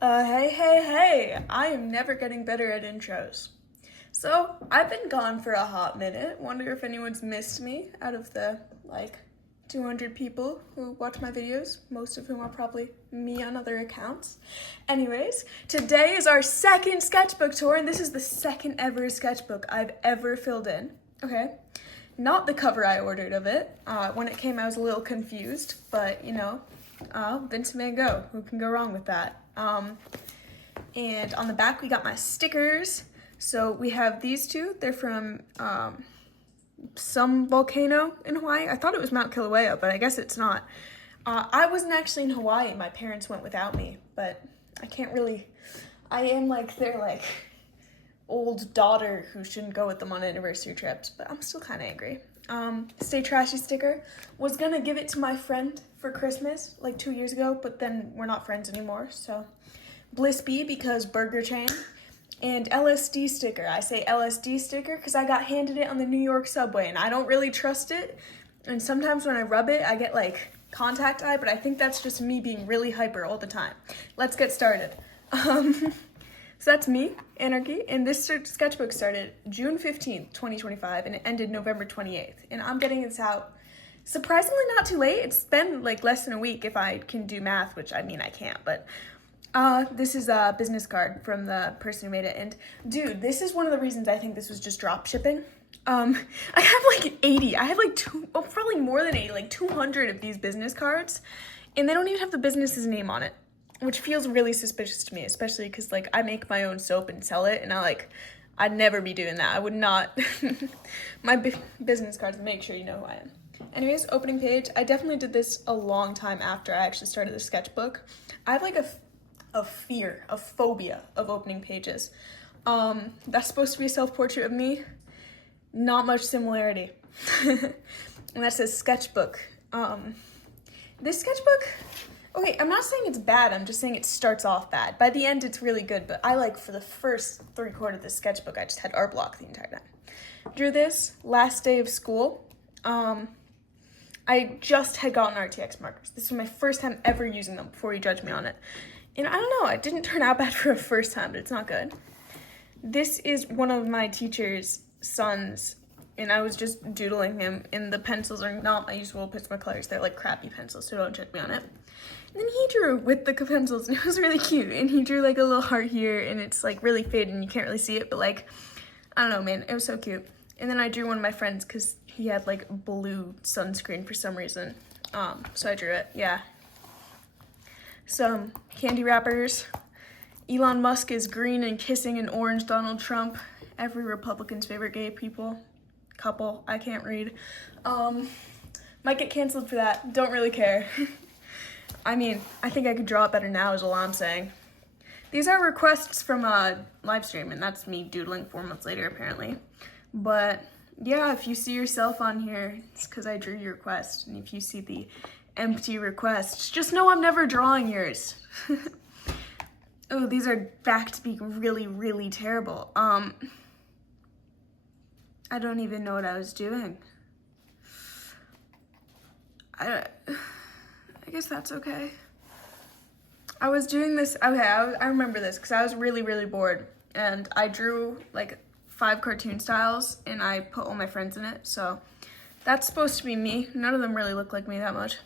Hey, I am never getting better at intros. So, I've been gone for a hot minute. Wonder if anyone's missed me out of the, 200 people who watch my videos, most of whom are probably me on other accounts. Anyways, today is our second sketchbook tour, and this is the second ever sketchbook I've ever filled in. Okay? Not the cover I ordered of it. When it came, I was a little confused, but, Vince Van Gogh. Who can go wrong with that? And on the back, we got my stickers. So we have these two. They're from some volcano in Hawaii. I thought it was Mount Kilauea, but I guess it's not. I wasn't actually in Hawaii. My parents went without me, but I am their old daughter who shouldn't go with them on anniversary trips, but I'm still kind of angry. Stay Trashy sticker. Was gonna give it to my friend for Christmas 2 years ago, but then we're not friends anymore, so. Bliss B because burger chain. And LSD sticker. I say LSD sticker because I got handed it on the New York subway and I don't really trust it. And sometimes when I rub it, I get contact eye, but I think that's just me being really hyper all the time. Let's get started. So that's me, Anarchy, and this sketchbook started June 15th, 2025, and it ended November 28th. And I'm getting this out surprisingly not too late. It's been less than a week if I can do math, which I mean I can't, but this is a business card from the person who made it. And dude, this is one of the reasons I think this was just drop shipping. I have 80, I have probably more than 80, 200 of these business cards, and they don't even have the business's name on it, which feels really suspicious to me, especially because I make my own soap and sell it, and I'd never be doing that. I would not. My business cards make sure you know who I am. Anyways, opening page. I definitely did this a long time after I actually started the sketchbook. I have a fear, a phobia of opening pages. That's supposed to be a self-portrait of me. Not much similarity. And that says sketchbook. This sketchbook, okay, I'm not saying it's bad, I'm just saying it starts off bad. By the end, it's really good, but for the first 3/4 of this sketchbook, I just had art block the entire time. Drew this last day of school. I just had gotten RTX markers. This was my first time ever using them before you judge me on it. And I don't know, it didn't turn out bad for a first time, but it's not good. This is one of my teacher's sons, and I was just doodling him, and the pencils are not my usual Prismacolors. They're crappy pencils, so don't judge me on it. And then he drew with the pencils, and it was really cute. And he drew a little heart here, and it's really faded, and you can't really see it, but I don't know, man, it was so cute. And then I drew one of my friends because he had blue sunscreen for some reason. So I drew it, yeah. Some candy wrappers. Elon Musk is green and kissing an orange Donald Trump. Every Republican's favorite gay couple. I can't read. Might get canceled for that. Don't really care. I mean, I think I could draw it better now is all I'm saying. These are requests from a live stream, and that's me doodling 4 months later, apparently. But yeah, if you see yourself on here, it's because I drew your request. And if you see the empty requests, just know I'm never drawing yours. Oh, these are back to be really, really terrible. I don't even know what I was doing. I guess that's okay. I was doing this, okay, I remember this because I was really, really bored. And I drew 5 cartoon styles and I put all my friends in it. So that's supposed to be me. None of them really look like me that much.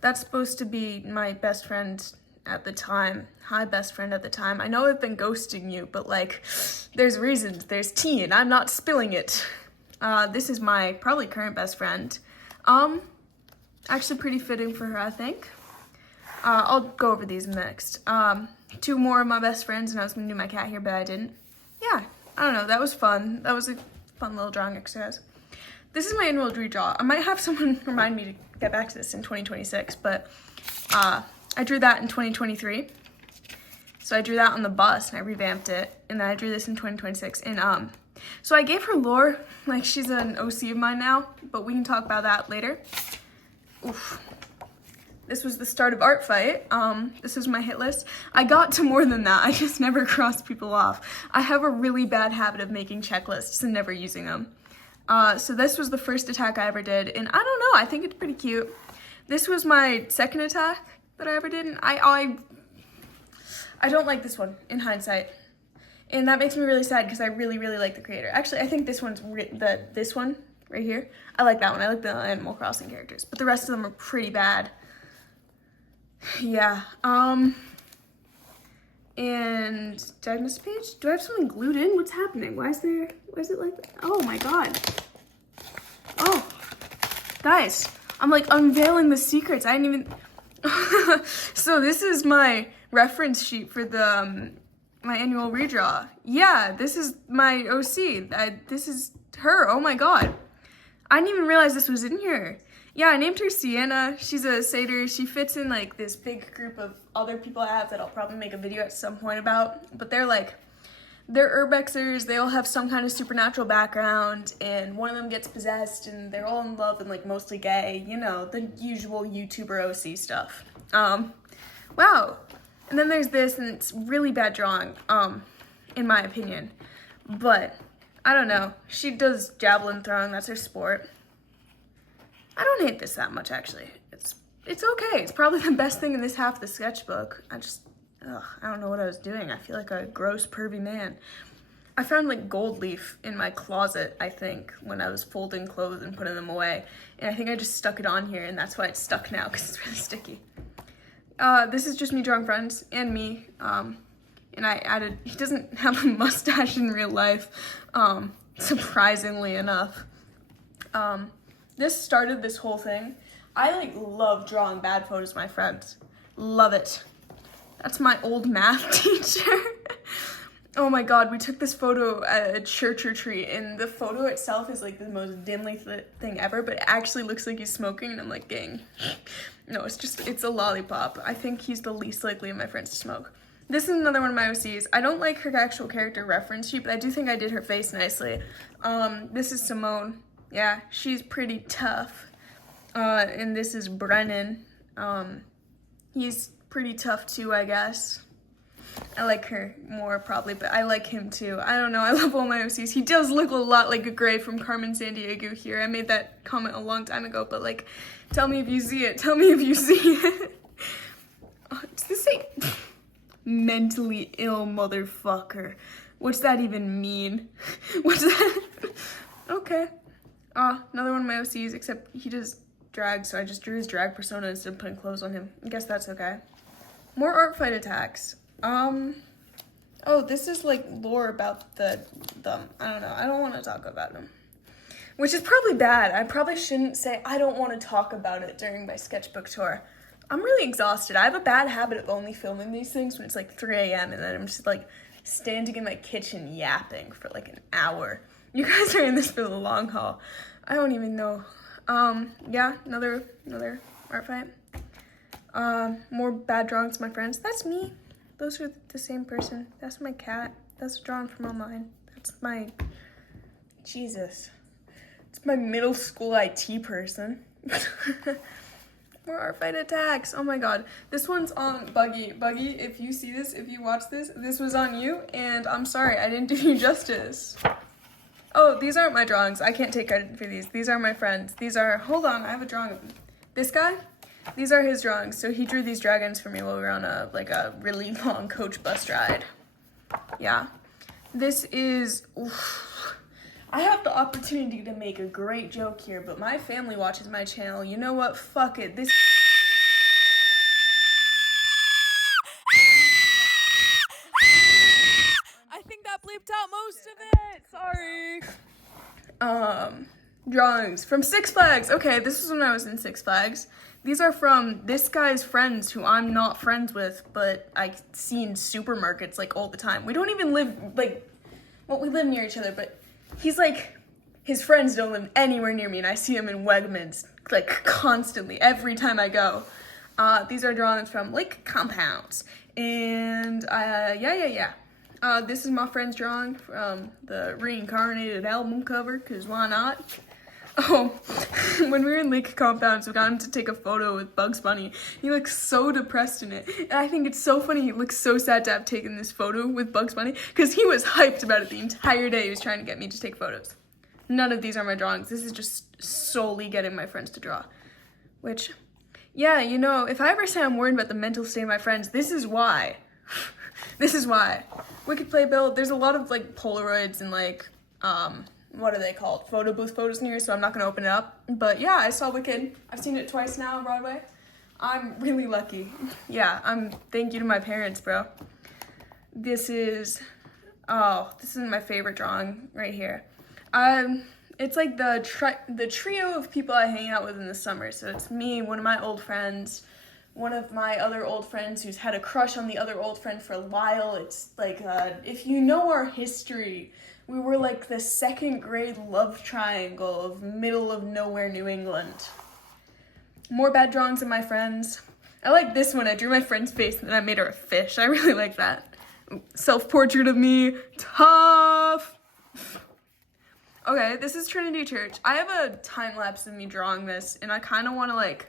That's supposed to be my best friend at the time. Hi, best friend at the time. I know I've been ghosting you, but there's reasons. There's tea and I'm not spilling it. This is my probably current best friend. Actually pretty fitting for her, I think. I'll go over these next. 2 more of my best friends, and I was gonna do my cat here, but I didn't. Yeah, I don't know, that was fun. That was a fun little drawing exercise. This is my annual redraw. I might have someone remind me to get back to this in 2026, but I drew that in 2023. So I drew that on the bus and I revamped it, and then I drew this in 2026. And so I gave her lore, she's an OC of mine now, but we can talk about that later. Oof. This was the start of Art Fight. This is my hit list. I got to more than that. I just never crossed people off. I have a really bad habit of making checklists and never using them. So this was the first attack I ever did, and I don't know, I think it's pretty cute. This was my second attack that I ever did, and I I don't like this one in hindsight. And that makes me really sad because I really, really like the creator. Actually, I think this one's this one right here. I like that one. I like the Animal Crossing characters, but the rest of them are pretty bad. Yeah. And did I miss a page? Do I have something glued in? What's happening? Why is it like that? Oh my god. Oh, guys, I'm like unveiling the secrets. I didn't even. So this is my reference sheet for the my annual redraw. Yeah, this is my OC. This is her. Oh my god. I didn't even realize this was in here. Yeah, I named her Sienna. She's a satyr. She fits in like this big group of other people I have that I'll probably make a video at some point about. But they're urbexers. They all have some kind of supernatural background, and one of them gets possessed, and they're all in love and like mostly gay. You know, the usual YouTuber OC stuff. Wow. And then there's this, and it's really bad drawing, in my opinion. But I don't know. She does javelin throwing. That's her sport. I don't hate this that much, actually. It's okay. It's probably the best thing in this half of the sketchbook. I don't know what I was doing. I feel like a gross, pervy man. I found like gold leaf in my closet, I think, when I was folding clothes and putting them away. And I think I just stuck it on here, and that's why it's stuck now, because it's really sticky. This is just me drawing friends and me. And I added, he doesn't have a mustache in real life, surprisingly enough. This started this whole thing. I like love drawing bad photos of my friends. Love it. That's my old math teacher. Oh my god, we took this photo at a church retreat, and the photo itself is like the most dimly thing ever, but it actually looks like he's smoking, and I'm like, gang. No, it's a lollipop. I think he's the least likely of my friends to smoke. This is another one of my OCs. I don't like her actual character reference sheet, but I do think I did her face nicely. This is Simone. Yeah, she's pretty tough. And this is Brennan. He's pretty tough too, I guess. I like her more probably, but I like him too. I don't know, I love all my OCs. He does look a lot like a Gray from Carmen Sandiego here. I made that comment a long time ago, but like, tell me if you see it. Tell me if you see it. Does this say mentally ill motherfucker? What's that even mean? What's that? Okay. Another one of my OCs, except he does drag, so I just drew his drag persona instead of putting clothes on him. I guess that's okay. More art fight attacks. Oh, this is like lore about them. I don't know. I don't want to talk about them. Which is probably bad. I probably shouldn't say I don't want to talk about it during my sketchbook tour. I'm really exhausted. I have a bad habit of only filming these things when it's like 3 a.m. and then I'm just like standing in my kitchen yapping for like an hour. You guys are in this for the long haul. I don't even know. Yeah, another art fight. More bad drawings of my friends. That's me. Those are the same person. That's my cat. That's drawn from online. That's my, Jesus. It's my middle school IT person. More art fight attacks. Oh my god. This one's on Buggy. Buggy, if you see this, if you watch this, this was on you, and I'm sorry, I didn't do you justice. Oh, these aren't my drawings. I can't take credit for these. These are my friends. These are, hold on, I have a drawing of them. This guy, these are his drawings. So he drew these dragons for me while we were on a really long coach bus ride. Yeah. This is, oof. I have the opportunity to make a great joke here, but my family watches my channel. You know what? Fuck it. This is I think that bleeped out most of it. Sorry. Drawings from Six Flags. Okay, this is when I was in Six Flags. These are from this guy's friends who I'm not friends with, but I see in supermarkets like all the time. We don't even live we live near each other, but he's like, his friends don't live anywhere near me, and I see him in Wegmans like constantly every time I go. These are drawings from Lake Compounds, and yeah. This is my friend's drawing from the Reincarnated album cover, because why not? Oh, when we were in Lake Compounds, we got him to take a photo with Bugs Bunny. He looks so depressed in it. And I think it's so funny. He looks so sad to have taken this photo with Bugs Bunny, because he was hyped about it the entire day. He was trying to get me to take photos. None of these are my drawings. This is just solely getting my friends to draw. Which, yeah, you know, if I ever say I'm worried about the mental state of my friends, this is why. This is why. Wicked playbill. There's a lot of like Polaroids and like, what are they called? Photo booth photos in here, so I'm not gonna open it up. But yeah, I saw Wicked. I've seen it twice now on Broadway. I'm really lucky. Yeah, thank you to my parents, bro. This is my favorite drawing right here. It's like the trio of people I hang out with in the summer. So it's me, one of my old friends, one of my other old friends who's had a crush on the other old friend for a while. It's like, if you know our history, we were like the second grade love triangle of middle of nowhere New England. More bad drawings of my friends. I like this one. I drew my friend's face and then I made her a fish. I really like that. Self-portrait of me. Tough. Okay, this is Trinity Church. I have a time lapse of me drawing this, and I kind of want to like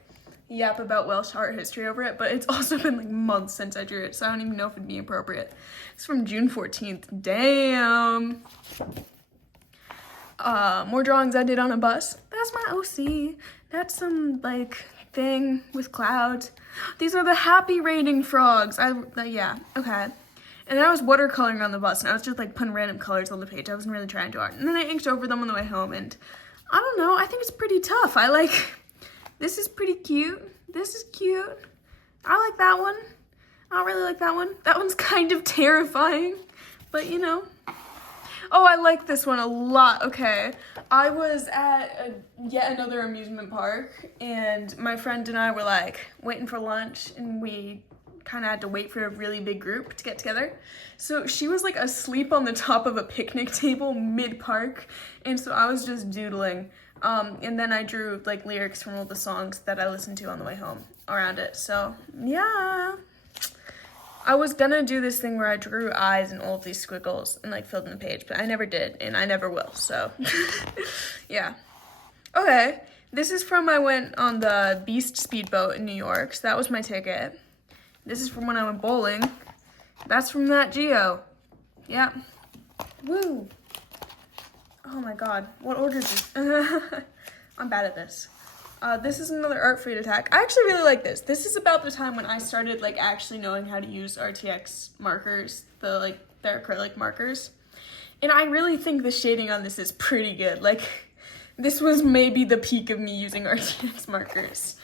yap about Welsh art history over it, but it's also been like months since I drew it, so I don't even know if it'd be appropriate. It's from June 14th. Damn. More drawings I did on a bus. That's my OC. That's some like thing with clouds. These are the happy raining frogs. Yeah, okay. And then I was watercoloring on the bus, and I was just like putting random colors on the page. I wasn't really trying to art. And then I inked over them on the way home, and I don't know, I think it's pretty tough. This is pretty cute. This is cute. I like that one. I don't really like that one. That one's kind of terrifying, but you know. Oh, I like this one a lot. Okay, I was at yet another amusement park, and my friend and I were like waiting for lunch, and we kind of had to wait for a really big group to get together. So she was like asleep on the top of a picnic table mid-park, and so I was just doodling. And then I drew like lyrics from all the songs that I listened to on the way home around it. So yeah, I was gonna do this thing where I drew eyes and all of these squiggles and like filled in the page, but I never did, and I never will, so yeah. Okay, this is from I went on the Beast speedboat in New York, so that was my ticket. This is from when I went bowling. That's from that Geo. Yeah. Woo. Oh my god. What order is this? I'm bad at this. This is another art fade attack. I actually really like this. This is about the time when I started like actually knowing how to use RTX markers, their acrylic markers. And I really think the shading on this is pretty good. Like, this was maybe the peak of me using RTX markers.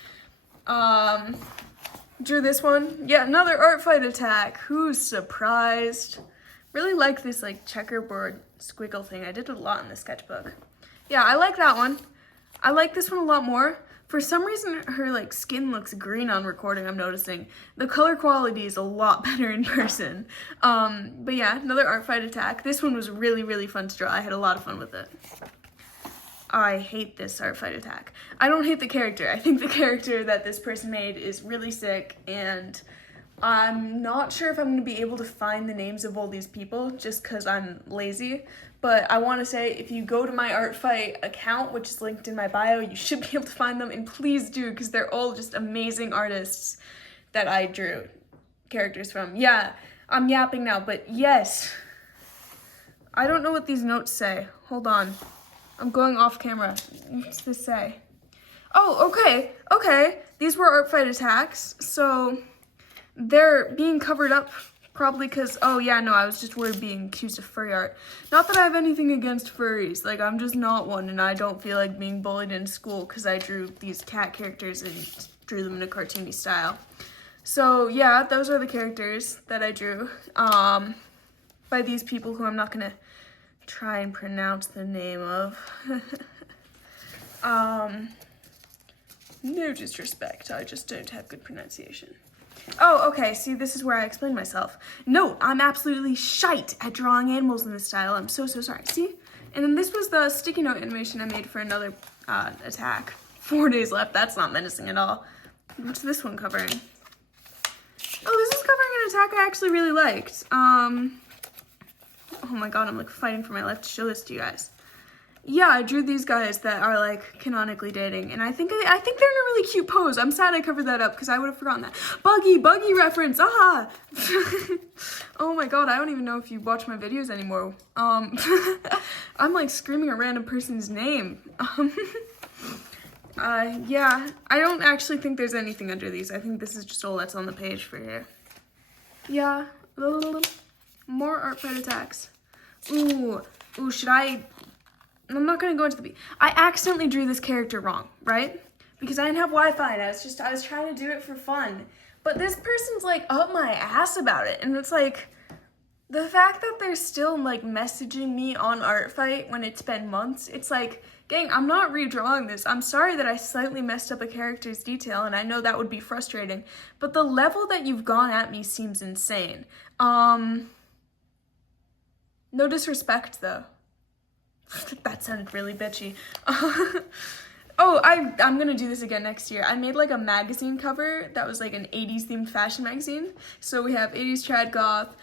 Drew this one. Yeah, another art fight attack. Who's surprised? Really like this like checkerboard squiggle thing. I did a lot in the sketchbook. Yeah, I like that one. I like this one a lot more. For some reason, her like skin looks green on recording, I'm noticing. The color quality is a lot better in person. But yeah, another art fight attack. This one was really, really fun to draw. I had a lot of fun with it. I hate this art fight attack. I don't hate the character. I think the character that this person made is really sick, and I'm not sure if I'm going to be able to find the names of all these people just because I'm lazy. But I want to say, if you go to my art fight account, which is linked in my bio, you should be able to find them, and please do, because they're all just amazing artists that I drew characters from. Yeah, I'm yapping now, but yes. I don't know what these notes say. Hold on. I'm going off camera. What's this say? Oh, okay. These were art fight attacks, so they're being covered up probably because, oh yeah, no, I was just worried being accused of furry art. Not that I have anything against furries, like I'm just not one, and I don't feel like being bullied in school because I drew these cat characters and drew them in a cartoony style. So yeah, those are the characters that I drew by these people who I'm not gonna try and pronounce the name of. No disrespect, I just don't have good pronunciation. Oh, okay, see, this is where I explain myself. No, I'm absolutely shite at drawing animals in this style. I'm so sorry. See? And then this was the sticky note animation I made for another attack. 4 days left. That's not menacing at all. What's this one covering? Oh, this is covering an attack I actually really liked. Oh my god, I'm like fighting for my life to show this to you guys. Yeah, I drew these guys that are like canonically dating, and I think they're in a really cute pose. I'm sad I covered that up because I would have forgotten that. Buggy reference, ah! Oh my god, I don't even know if you watch my videos anymore. I'm like screaming a random person's name. Yeah, I don't actually think there's anything under these. I think this is just all that's on the page for here. Yeah, More art fight attacks. Ooh, should I? I'm not gonna go into the. I accidentally drew this character wrong, right? Because I didn't have Wi-Fi and I was trying to do it for fun. But this person's like up my ass about it, and it's like, the fact that they're still like messaging me on Artfight when it's been months, it's like, gang, I'm not redrawing this. I'm sorry that I slightly messed up a character's detail, and I know that would be frustrating, but the level that you've gone at me seems insane. No disrespect though. That sounded really bitchy. Oh, I'm gonna do this again next year. I made like a magazine cover that was like an 80s themed fashion magazine. So we have 80s trad goth.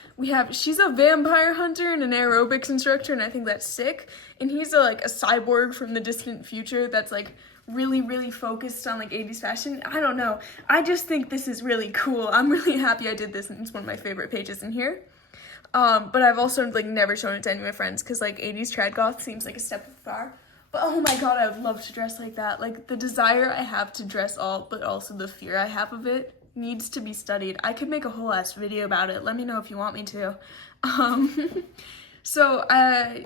She's a vampire hunter and an aerobics instructor, and I think that's sick. And he's like a cyborg from the distant future that's like really, really focused on like 80s fashion. I don't know. I just think this is really cool. I'm really happy I did this, and it's one of my favorite pages in here. But I've also like never shown it to any of my friends because like 80s trad goth seems like a step too far. But oh my god, I would love to dress like that. Like, the desire I have to dress alt, but also the fear I have of it needs to be studied. I could make a whole ass video about it. Let me know if you want me to.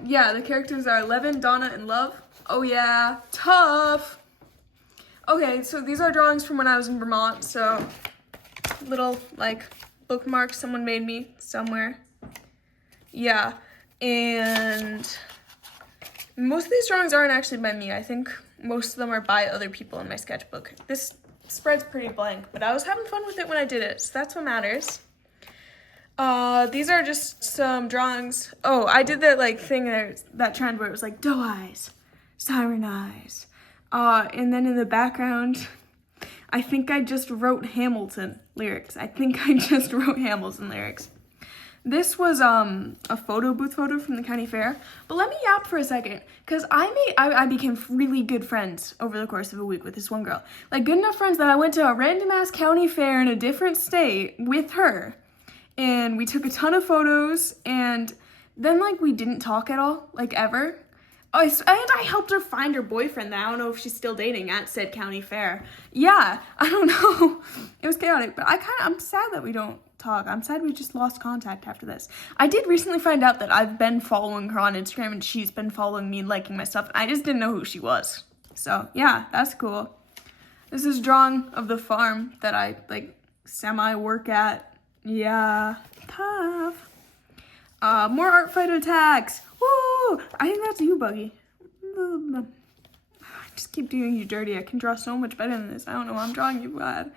Yeah, the characters are Levin, Donna, and Love. Oh yeah, tough. Okay, so these are drawings from when I was in Vermont, so little, like, bookmarks someone made me somewhere. Yeah, and most of these drawings aren't actually by me. I think most of them are by other people in my sketchbook. This spread's pretty blank, but I was having fun with it when I did it, so that's what matters. These are just some drawings. Oh, I did that like thing there, that trend where it was like doe eyes, siren eyes. And then in the background, I think I just wrote Hamilton lyrics. This was a photo booth photo from the county fair. But let me yap for a second, because I became really good friends over the course of a week with this one girl. Like, good enough friends that I went to a random ass county fair in a different state with her. And we took a ton of photos, and then like we didn't talk at all, like ever. Oh, and I helped her find her boyfriend that I don't know if she's still dating at said county fair. Yeah, I don't know. It was chaotic, but I'm sad that we don't talk. I'm sad we just lost contact after this. I did recently find out that I've been following her on Instagram and she's been following me and liking my stuff, and I just didn't know who she was. So yeah, that's cool. This is a drawing of the farm that I like semi-work at. Yeah, tough. More art fight attacks. Woo! I think that's you, Buggy. I just keep doing you dirty. I can draw so much better than this. I don't know why I'm drawing you bad.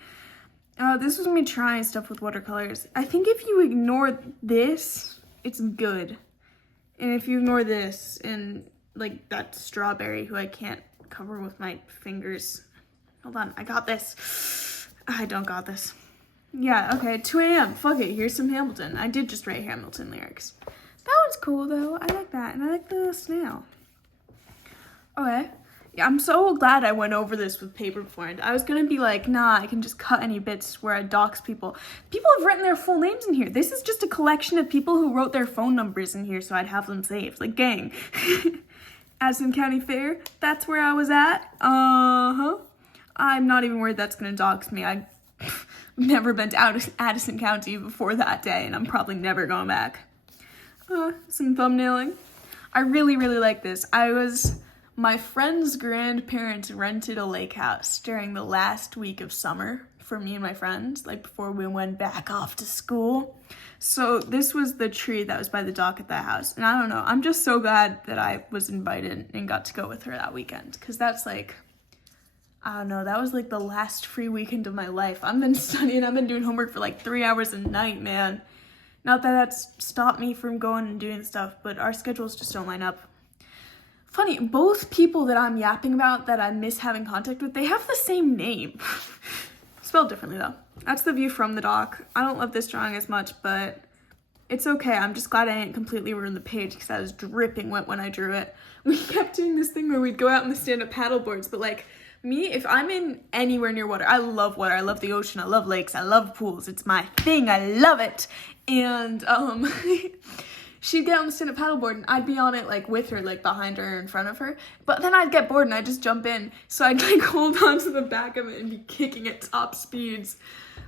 This was me trying stuff with watercolors. I think if you ignore this, it's good. And if you ignore this and like that strawberry who I can't cover with my fingers. Hold on, I got this. I don't got this. Yeah, okay, 2 a.m. Fuck it, here's some Hamilton. I did just write Hamilton lyrics. That one's cool though. I like that, and I like the snail. Okay. Yeah, I'm so glad I went over this with paper beforehand. I was gonna be like, nah, I can just cut any bits where I dox people. People have written their full names in here. This is just a collection of people who wrote their phone numbers in here so I'd have them saved. Like, gang. Addison County Fair, that's where I was at. I'm not even worried that's gonna dox me. I've never been to Addison County before that day, and I'm probably never going back. Some thumbnailing. I really, really like this. My friend's grandparents rented a lake house during the last week of summer for me and my friends, like before we went back off to school. So this was the tree that was by the dock at that house. And I don't know, I'm just so glad that I was invited and got to go with her that weekend. Because that's like, I don't know, that was like the last free weekend of my life. I've been studying, I've been doing homework for like 3 hours a night, man. Not that that's stopped me from going and doing stuff, but our schedules just don't line up. Funny, both people that I'm yapping about that I miss having contact with, they have the same name. Spelled differently though. That's the view from the dock. I don't love this drawing as much, but it's okay. I'm just glad I didn't completely ruin the page because I was dripping wet when I drew it. We kept doing this thing where we'd go out on the stand-up paddle boards, but like me, if I'm in anywhere near water, I love water, I love the ocean, I love lakes, I love pools. It's my thing, I love it. And she'd get on the stand-up paddleboard and I'd be on it like with her, like behind her or in front of her. But then I'd get bored and I'd just jump in. So I'd like hold on to the back of it and be kicking at top speeds.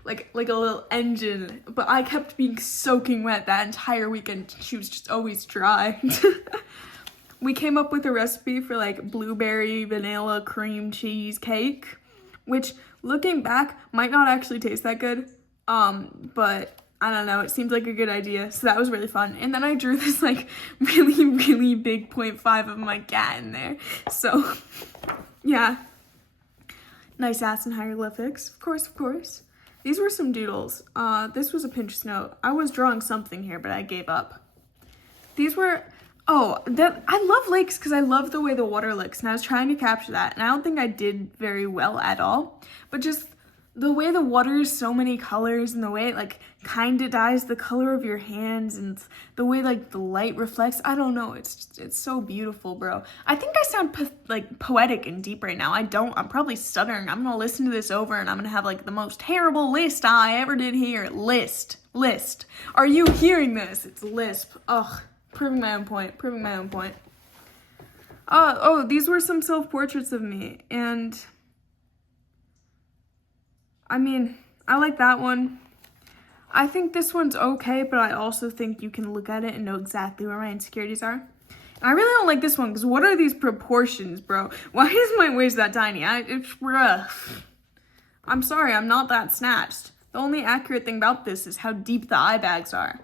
like a little engine, but I kept being soaking wet that entire weekend. She was just always dry. We came up with a recipe for like blueberry vanilla cream cheese cake, which looking back might not actually taste that good, but I don't know, it seemed like a good idea, so that was really fun. And then I drew this like really big 0.5 of my cat in there, so yeah. Nice ass and hieroglyphics, of course. These were some doodles. This was a Pinterest note. I was drawing something here, but I gave up. These were, I love lakes because I love the way the water looks, and I was trying to capture that, and I don't think I did very well at all, but just the way the water is so many colors, and the way it like kind of dyes the color of your hands, and the way like the light reflects, I don't know, it's so beautiful, bro. I think I sound poetic and deep right now. I'm probably stuttering. I'm gonna listen to this over and I'm gonna have like the most terrible list I ever did hear. List. Are you hearing this? It's lisp. Ugh, proving my own point. These were some self-portraits of me, and I mean, I like that one. I think this one's okay, but I also think you can look at it and know exactly where my insecurities are. And I really don't like this one, because what are these proportions, bro? Why is my waist that tiny? Bruh. I'm sorry, I'm not that snatched. The only accurate thing about this is how deep the eye bags are.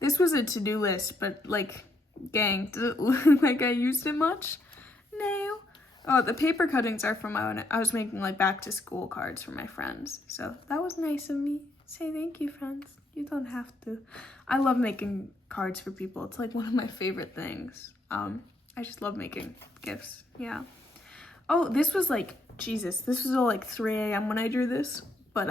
This was a to-do list, but like, gang, does it look like I used it much? No. Oh, the paper cuttings are from I was making like back to school cards for my friends. So that was nice of me. Say thank you, friends. You don't have to. I love making cards for people. It's like one of my favorite things. I just love making gifts. Yeah. Oh, this was like, Jesus, this was all like 3 a.m. when I drew this. But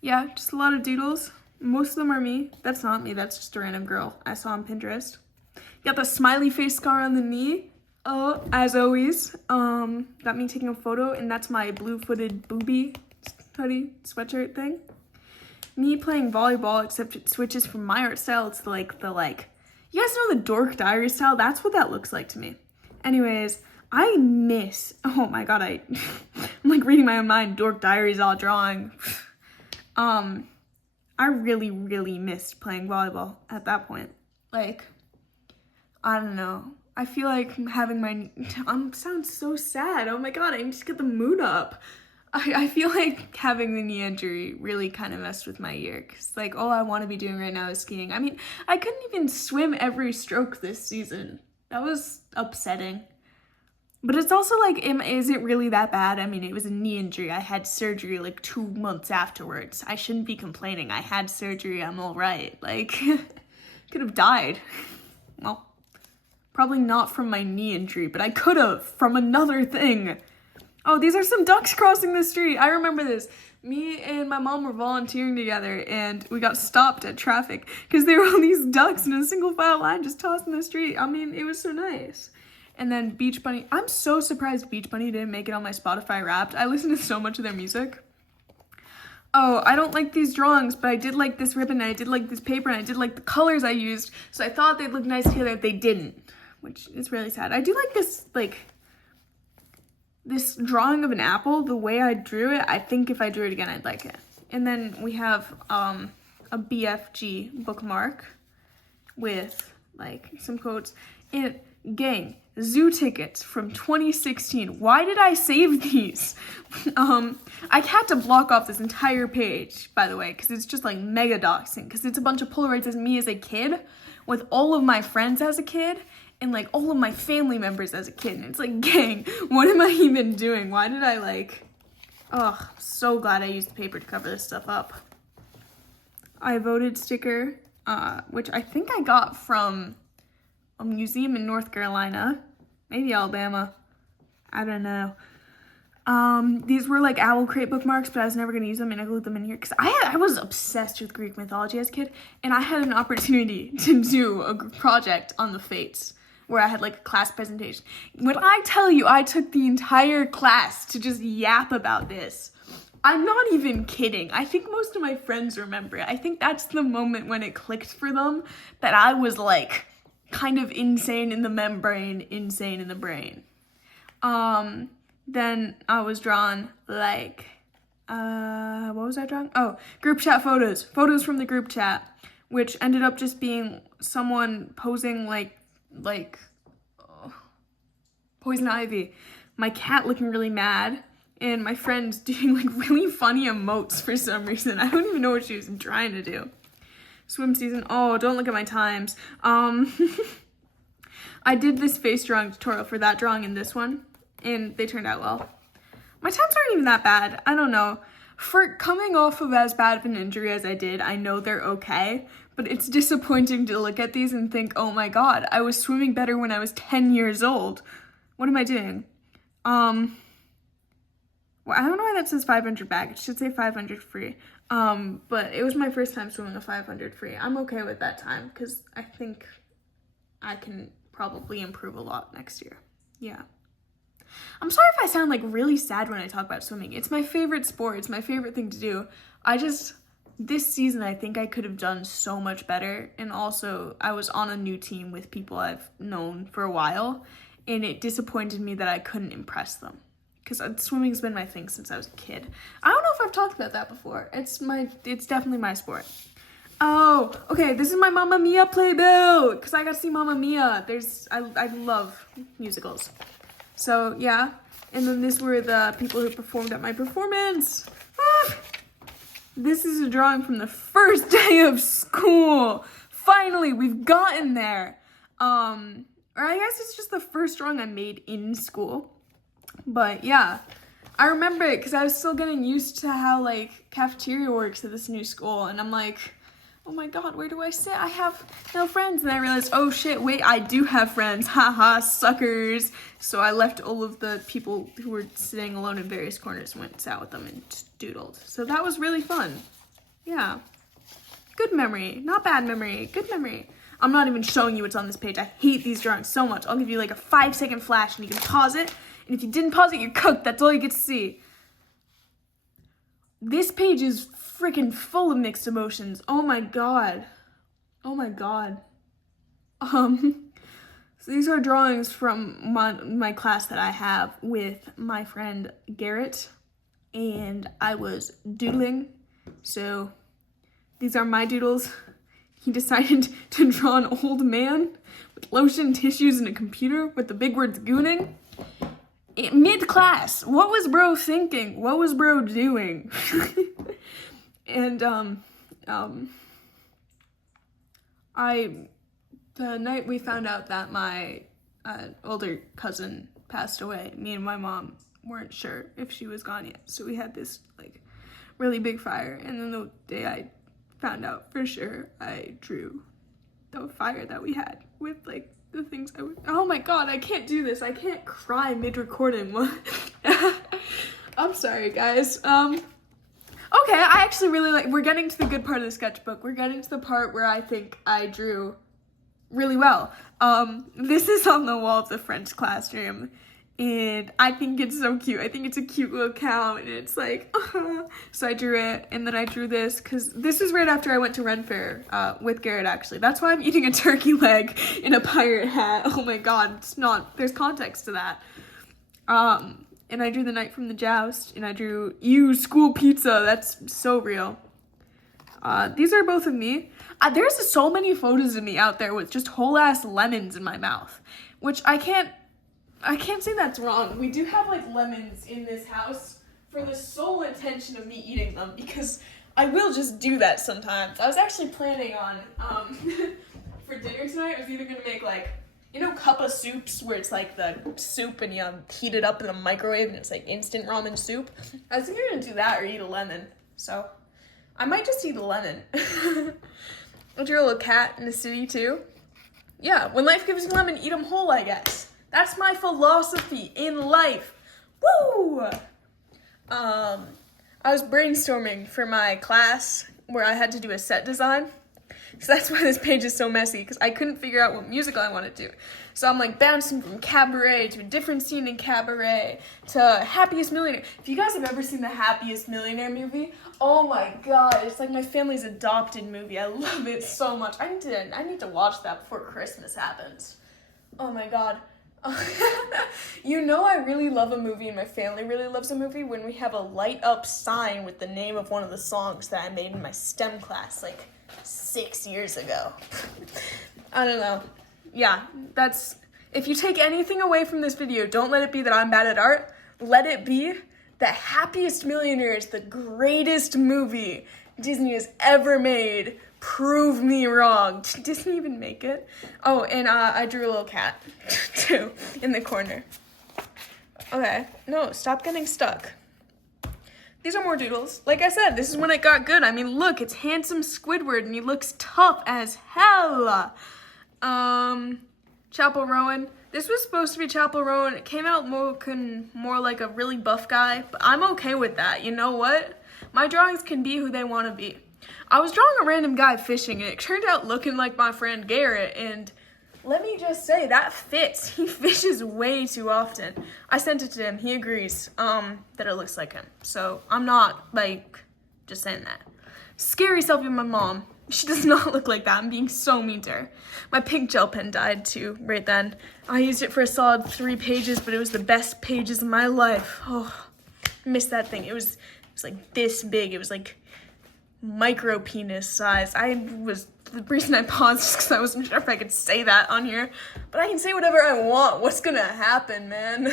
yeah, just a lot of doodles. Most of them are me. That's not me. That's just a random girl I saw on Pinterest. Got the smiley face scar on the knee. Oh, as always, got me taking a photo, and that's my blue-footed booby hoodie sweatshirt thing. Me playing volleyball, except it switches from my art style to you guys know the dork diary style? That's what that looks like to me. Anyways, oh my god, I'm like reading my own mind, dork diaries all drawing. I really missed playing volleyball at that point. Like, I don't know. I feel like having sounds so sad. Oh my god, I need to get the mood up. I feel like having the knee injury really kind of messed with my year. Because, like, all I want to be doing right now is skiing. I mean, I couldn't even swim every stroke this season. That was upsetting. But it's also like, is it really that bad? I mean, it was a knee injury. I had surgery like 2 months afterwards. I shouldn't be complaining. I had surgery. I'm all right. Like, could have died. Well, probably not from my knee injury, but I could have from another thing. Oh, these are some ducks crossing the street. I remember this. Me and my mom were volunteering together, and we got stopped at traffic because there were all these ducks in a single file line just tossed in the street. I mean, it was so nice. And then Beach Bunny. I'm so surprised Beach Bunny didn't make it on my Spotify Wrapped. I listen to so much of their music. Oh, I don't like these drawings, but I did like this ribbon, and I did like this paper, and I did like the colors I used, so I thought they'd look nice together. They didn't, which is really sad. I do like this drawing of an apple, the way I drew it. I think if I drew it again, I'd like it. And then we have a BFG bookmark with like some quotes. And gang, zoo tickets from 2016. Why did I save these? I had to block off this entire page, by the way, because it's just like mega doxing, because it's a bunch of Polaroids of me as a kid with all of my friends as a kid and like all of my family members as a kid. And it's like, gang, what am I even doing? Why did I so glad I used the paper to cover this stuff up. I voted sticker, which I think I got from a museum in North Carolina, maybe Alabama, I don't know. These were like Owl Crate bookmarks, but I was never gonna use them, and I glued them in here because I was obsessed with Greek mythology as a kid, and I had an opportunity to do a project on the Fates where I had like a class presentation. When I tell you I took the entire class to just yap about this, I'm not even kidding. I think most of my friends remember it. I think that's the moment when it clicked for them that I was like kind of insane in the membrane, insane in the brain. Then I was drawn like what was I drawing? Oh, group chat photos. Photos from the group chat, which ended up just being someone posing like Poison Ivy, my cat looking really mad, and my friend doing like really funny emotes for some reason. I don't even know what she was trying to do. Swim season. Oh, don't look at my times. I did this face drawing tutorial for that drawing and this one, and they turned out well. My times aren't even that bad. I don't know. For coming off of as bad of an injury as I did, I know they're okay, but it's disappointing to look at these and think, oh my god, I was swimming better when I was 10 years old. What am I doing? Well, I don't know why that says 500 back. It should say 500 free. But it was my first time swimming a 500 free. I'm okay with that time because I think I can probably improve a lot next year. Yeah. I'm sorry if I sound like really sad when I talk about swimming. It's my favorite sport. It's my favorite thing to do. This season, I think I could have done so much better. And also, I was on a new team with people I've known for a while, and it disappointed me that I couldn't impress them. Because swimming's been my thing since I was a kid. I don't know if I've talked about that before. It's definitely my sport. Oh, okay, this is my Mamma Mia playbill, because I got to see Mamma Mia. I love musicals. So, yeah, and then these were the people who performed at my performance. This is a drawing from the first day of school. Finally, we've gotten there. Or I guess it's just the first drawing I made in school. But, yeah, I remember it because I was still getting used to how, like, cafeteria works at this new school, and I'm like, oh my god, where do I sit? I have no friends. And I realized, oh shit, wait, I do have friends. Haha, suckers. So I left all of the people who were sitting alone in various corners and went and sat with them and just doodled. So that was really fun. Yeah. Good memory. Not bad memory. Good memory. I'm not even showing you what's on this page. I hate these drawings so much. I'll give you like a 5-second flash and you can pause it. And if you didn't pause it, you're cooked. That's all you get to see. This page is freaking full of mixed emotions. Oh my god. Oh my god. So these are drawings from my class that I have with my friend Garrett, and I was doodling. So these are my doodles. He decided to draw an old man with lotion, tissues, and a computer with the big words gooning. Mid-class. What was bro thinking? What was bro doing? And, the night we found out that my older cousin passed away, me and my mom weren't sure if she was gone yet. So we had this, like, really big fire. And then the day I found out for sure, I drew the fire that we had with, like, the things I would. Oh my god, I can't do this. I can't cry mid-recording. I'm sorry, guys. Okay, I actually really like. We're getting to the good part of the sketchbook. We're getting to the part where I think I drew really well. This is on the wall of the French classroom, and I think it's so cute. I think it's a cute little cow, and it's like, so I drew it, and then I drew this, because this is right after I went to Ren Fair with Garrett, actually. That's why I'm eating a turkey leg in a pirate hat. Oh my god, it's not, there's context to that. And I drew the night from the joust, and I drew, school pizza, that's so real. These are both of me. There's so many photos of me out there with just whole ass lemons in my mouth, which I can't say that's wrong. We do have like lemons in this house for the sole intention of me eating them, because I will just do that sometimes. I was actually planning on, for dinner tonight, I was either gonna make like, you know, cup of soups where it's like the soup and you heat it up in the microwave and it's like instant ramen soup. I was either gonna do that or eat a lemon. So I might just eat a lemon. I'll drew a little cat in the city too. Yeah, when life gives you a lemon, eat them whole, I guess. That's my philosophy in life. Woo! I was brainstorming for my class where I had to do a set design. So that's why this page is so messy, because I couldn't figure out what musical I wanted to do. So I'm like bouncing from Cabaret to a different scene in Cabaret to Happiest Millionaire. If you guys have ever seen the Happiest Millionaire movie, oh my god, it's like my family's adopted movie. I love it so much. I need to watch that before Christmas happens. Oh my god. You know, I really love a movie and my family really loves a movie when we have a light up sign with the name of one of the songs that I made in my STEM class like 6 years ago. I don't know. Yeah, if you take anything away from this video, don't let it be that I'm bad at art. Let it be that Happiest Millionaire is the greatest movie Disney has ever made. Prove me wrong. Did Disney even make it? Oh, and I drew a little cat, too, in the corner. Okay, no, stop getting stuck. These are more doodles. Like I said, this is when it got good. I mean, look, it's handsome Squidward, and he looks tough as hell. Chapel Rowan. This was supposed to be Chapel Rowan. It came out more like a really buff guy, but I'm okay with that. You know what? My drawings can be who they want to be. I was drawing a random guy fishing, and it turned out looking like my friend Garrett, and let me just say, that fits. He fishes way too often. I sent it to him. He agrees that it looks like him. So I'm not, just saying that. Scary selfie of my mom. She does not look like that. I'm being so mean to her. My pink gel pen died, too, right then. I used it for a solid 3 pages, but it was the best pages of my life. Oh, I missed that thing. It was like this big. It was like micro penis size. The reason I paused is because I wasn't sure if I could say that on here, but I can say whatever I want. What's gonna happen, man?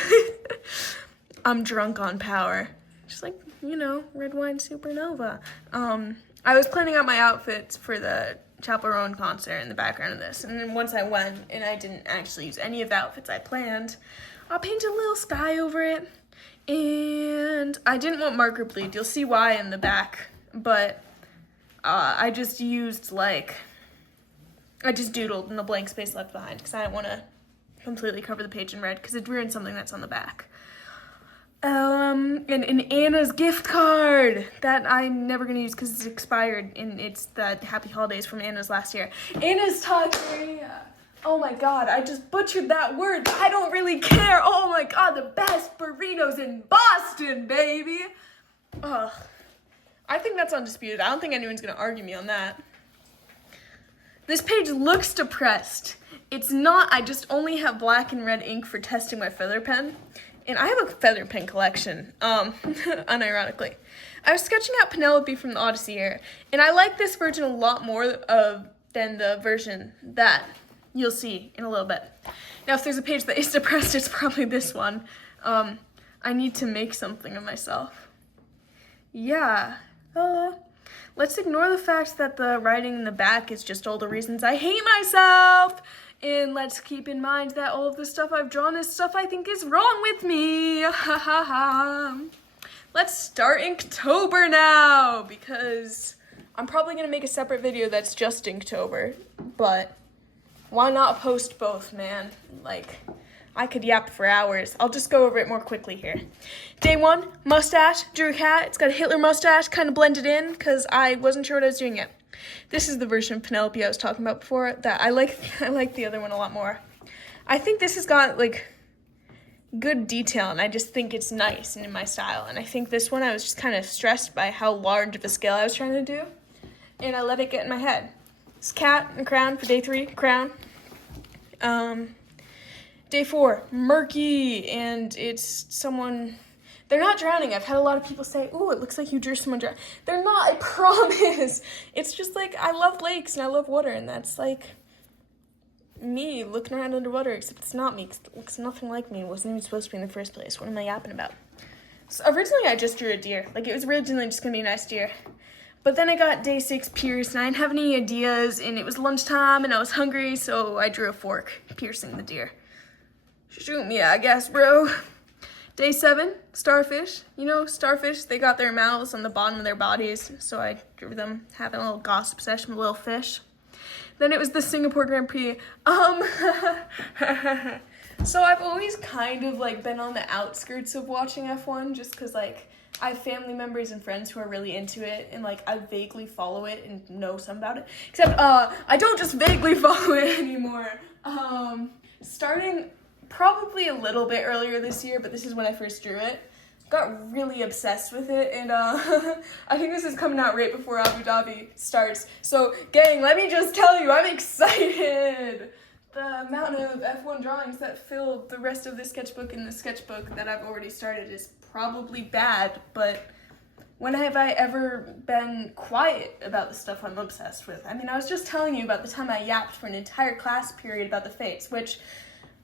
I'm drunk on power. Just like, red wine supernova. I was planning out my outfits for the Chapel Rowan concert in the background of this, and then once I went and I didn't actually use any of the outfits I planned, I painted a little sky over it, and I didn't want marker bleed. You'll see why in the back, but I just doodled in the blank space left behind because I didn't want to completely cover the page in red because it ruined something that's on the back. And an Anna's gift card that I'm never going to use because it's expired, and it's the Happy Holidays from Anna's last year. Anna's taqueria. Oh my god, I just butchered that word. I don't really care. Oh my god, the best burritos in Boston, baby. Ugh. I think that's undisputed. I don't think anyone's going to argue me on that. This page looks depressed. It's not. I just only have black and red ink for testing my feather pen. And I have a feather pen collection, unironically. I was sketching out Penelope from the Odyssey here, and I like this version a lot more than the version that you'll see in a little bit. Now, if there's a page that is depressed, it's probably this one. I need to make something of myself. Yeah. Let's ignore the fact that the writing in the back is just all the reasons I hate myself. And let's keep in mind that all of the stuff I've drawn is stuff I think is wrong with me. Ha ha ha. Let's start Inktober now, because I'm probably going to make a separate video that's just Inktober. But why not post both, man? I could yap for hours. I'll just go over it more quickly here. Day 1, mustache, drew a cat. It's got a Hitler mustache, kind of blended in, because I wasn't sure what I was doing yet. This is the version of Penelope I was talking about before that I like the other one a lot more. I think this has got, good detail, and I just think it's nice and in my style. And I think this one I was just kind of stressed by how large of a scale I was trying to do, and I let it get in my head. It's cat and crown for day 3, crown. Day 4, murky, and it's someone. They're not drowning. I've had a lot of people say, ooh, it looks like you drew someone drowning. They're not, I promise. It's just I love lakes and I love water, and that's me looking around underwater, except it's not me, 'cause it looks nothing like me. It wasn't even supposed to be in the first place. What am I yapping about? So originally I just drew a deer. It was originally just gonna be a nice deer. But then I got day 6 pierced, and I didn't have any ideas, and it was lunchtime, and I was hungry, so I drew a fork piercing the deer. Shoot me, I guess, bro. Day 7, starfish. Starfish, they got their mouths on the bottom of their bodies, so I drew them having a little gossip session with little fish. Then it was the Singapore Grand Prix. So I've always kind of been on the outskirts of watching F1, just because I have family members and friends who are really into it, and I vaguely follow it and know some about it. Except I don't just vaguely follow it anymore. Starting probably a little bit earlier this year, but this is when I first drew it. Got really obsessed with it, and I think this is coming out right before Abu Dhabi starts. So, gang, let me just tell you, I'm excited. The amount of F1 drawings that fill the rest of the sketchbook and the sketchbook that I've already started is probably bad, but when have I ever been quiet about the stuff I'm obsessed with? I mean, I was just telling you about the time I yapped for an entire class period about the Fates, which,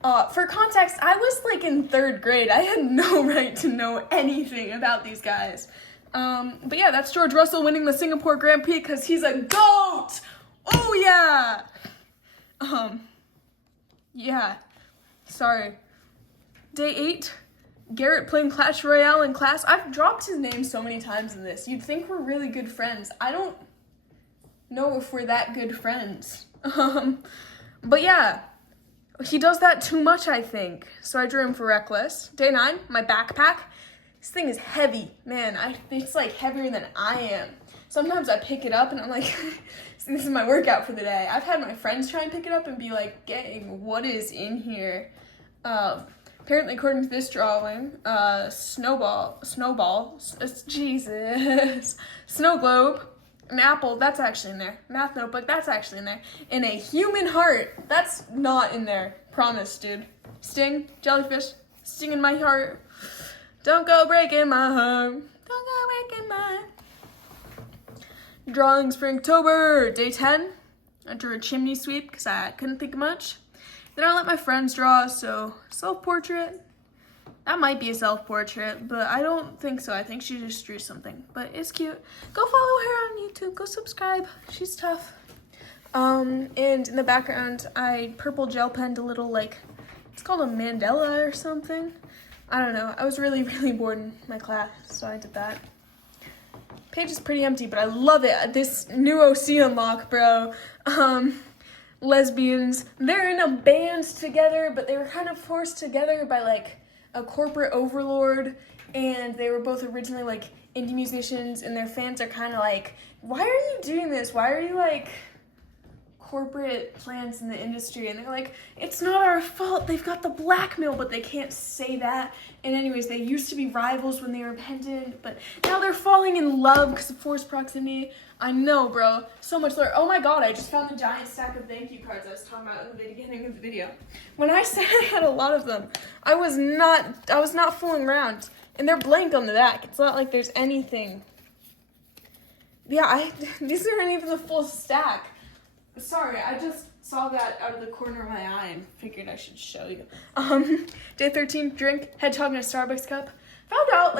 for context, I was like in 3rd grade. I had no right to know anything about these guys. But yeah, that's George Russell winning the Singapore Grand Prix because he's a GOAT! Oh yeah! Yeah, sorry. Day 8, Garrett playing Clash Royale in class. I've dropped his name so many times in this. You'd think we're really good friends. I don't know if we're that good friends. But yeah, he does that too much, I think. So I drew him for Reckless. Day 9, my backpack. This thing is heavy, man. It's like heavier than I am. Sometimes I pick it up and I'm like, this is my workout for the day. I've had my friends try and pick it up and be like, dang, what is in here? Apparently, according to this drawing, snowball, Jesus, snow globe, an apple, that's actually in there. Math notebook, that's actually in there. And a human heart, that's not in there. Promise, dude. Sting, jellyfish, sting in my heart. Don't go breaking my heart. Don't go breaking my heart. Drawings for October, day 10. I drew a chimney sweep because I couldn't think of much. Then I let my friends draw, so self-portrait. That might be a self-portrait, but I don't think so. I think she just drew something, but it's cute. Go follow her on YouTube, go subscribe. She's tough. And in the background, I purple gel penned a little, like, it's called a mandala or something. I don't know. I was really, really bored in my class, so I did that. Page is pretty empty, but I love it. This new OC unlock, bro. Lesbians, they're in a band together, but they were kind of forced together by like a corporate overlord, and they were both originally like indie musicians, and their fans are kind of like, why are you doing this? Why are you like corporate plans in the industry? And they're like, it's not our fault. They've got the blackmail, but they can't say that. And anyways, they used to be rivals when they were pendant, but now they're falling in love because of forced proximity. I know, bro. So much lore. Oh my god, I just found the giant stack of thank you cards I was talking about in the beginning of the video. When I said I had a lot of them, I was not fooling around. And they're blank on the back. It's not like there's anything. Yeah, these aren't even the full stack. Sorry, I just saw that out of the corner of my eye and figured I should show you. Day 13, drink, hedgehog in a Starbucks cup. Found out,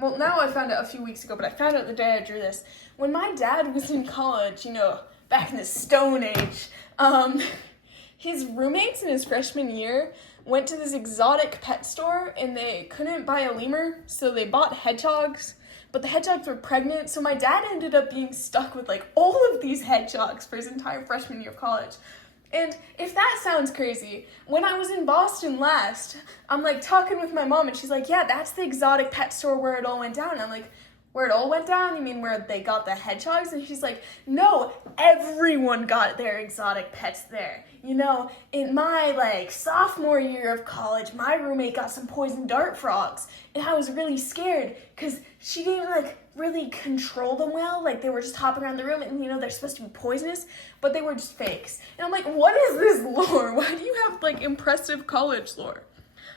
well, now I found out a few weeks ago, but I found out the day I drew this. When my dad was in college, back in the Stone Age, his roommates in his freshman year went to this exotic pet store and they couldn't buy a lemur, so they bought hedgehogs. But the hedgehogs were pregnant, so my dad ended up being stuck with all of these hedgehogs for his entire freshman year of college. And if that sounds crazy, when I was in Boston last, I'm talking with my mom and she's like, yeah, that's the exotic pet store where it all went down. And I'm like, where it all went down? You mean where they got the hedgehogs? And she's like, no, everyone got their exotic pets there. In my sophomore year of college, my roommate got some poison dart frogs. And I was really scared because she didn't really control them well. They were just hopping around the room and they're supposed to be poisonous, but they were just fakes. And I'm like, what is this lore? Why do you have impressive college lore?